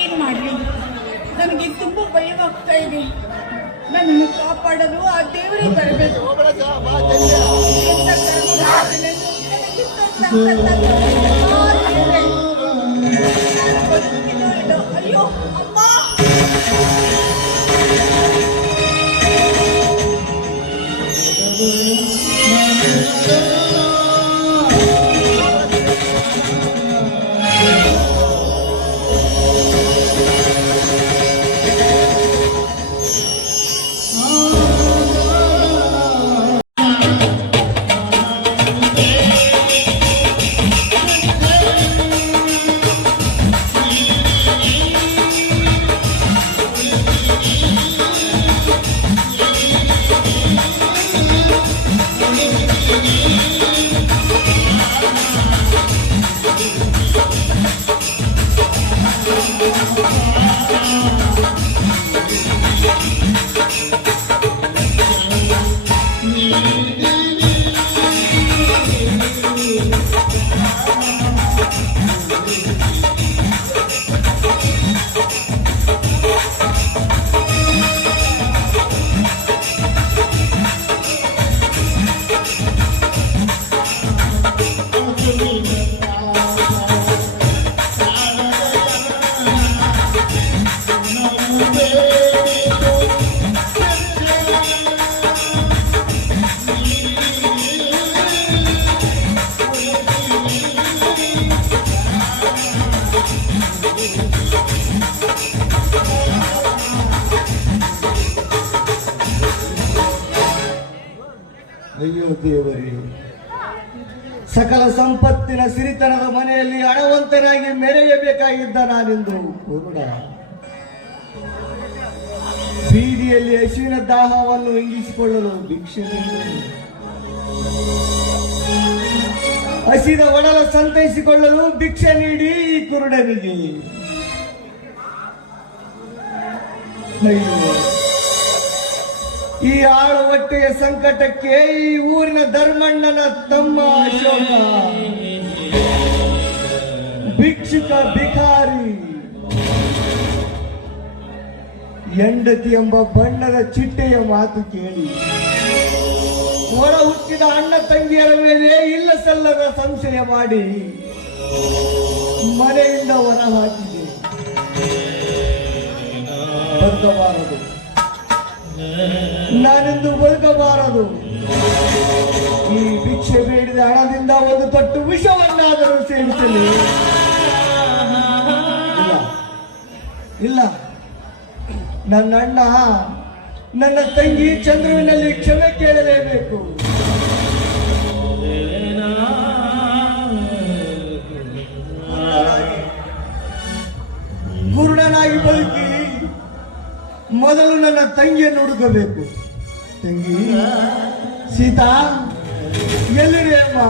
ಏನು ಮಾಡಲಿ, ನನಗೆ ತುಂಬಾ ಭಯವಾಗ್ತಾ ಇದೆ. ನನ್ನನ್ನು ಕಾಪಾಡಲು ಆ ದೇವರೇ ಬರಬೇಕು. ಅಯ್ಯೋ ಅಮ್ಮ, ಅಯ್ಯೋ ದೇವರೇ, ಸಕಲ ಸಂಪತ್ತಿನ ಸಿರಿತನದ ಮನೆಯಲ್ಲಿ ಹಣವಂತನಾಗಿ ಮೆರೆಯಬೇಕಾಗಿದ್ದ ನಾನೆಂದು ಕುರುಡ. ಬೀದಿಯಲ್ಲಿ ಹಸುವಿನ ದಾಹವನ್ನು ಇಂಗಿಸಿಕೊಳ್ಳಲು ಭಿಕ್ಷೆ ನೀಡಿದನು. ಹಸಿದ ಒಡಲ ಸಂತೈಸಿಕೊಳ್ಳಲು ಭಿಕ್ಷೆ ನೀಡಿ ಈ ಕುರುಡನಿಗೆ. ಅಯ್ಯೋ, ಈ ಆಳು ಹೊಟ್ಟೆಯ ಸಂಕಟಕ್ಕೆ ಈ ಊರಿನ ಧರ್ಮಣ್ಣನ ತಮ್ಮ ಅಶೋಕ ಭಿಕ್ಷುಕ ಭಿಕಾರಿ ಹೆಂಡತಿ ಎಂಬ ಬಣ್ಣದ ಚಿಟ್ಟೆಯ ಮಾತು ಕೇಳಿ ಹೊರ ಹುಟ್ಟಿದ ಅಣ್ಣ ತಂಗಿಯರ ಮೇಲೆ ಇಲ್ಲ ಸಲ್ಲದ ಸಂಶಯ ಮಾಡಿ ಮನೆಯಿಂದ ಹೊರ ಹಾಕಿದೆ. ಬದುಕಬಾರದು, ನಾನೆಂದು ಬದುಕಬಾರದು. ಈ ಭಿಕ್ಷೆ ಬೇಡಿದ ಹಣದಿಂದ ಒಂದು ತೊಟ್ಟು ವಿಷವನ್ನಾದರೂ ಸೇರಿಸಲಿ. ಇಲ್ಲ, ನನ್ನ ಅಣ್ಣ ನನ್ನ ತಂಗಿ ಚಂದ್ರುವಿನಲ್ಲಿ ಕ್ಷಮೆ ಕೇಳಲೇಬೇಕು. ಗುರುಡನಾಗಿ ಬದುಕಿ ಮೊದಲು ನನ್ನ ತಂಗಿಯನ್ನು ಹುಡುಕಬೇಕು. ತಂಗಿ ಸೀತಾ, ಎಲ್ಲಿದೆ ಅಮ್ಮ?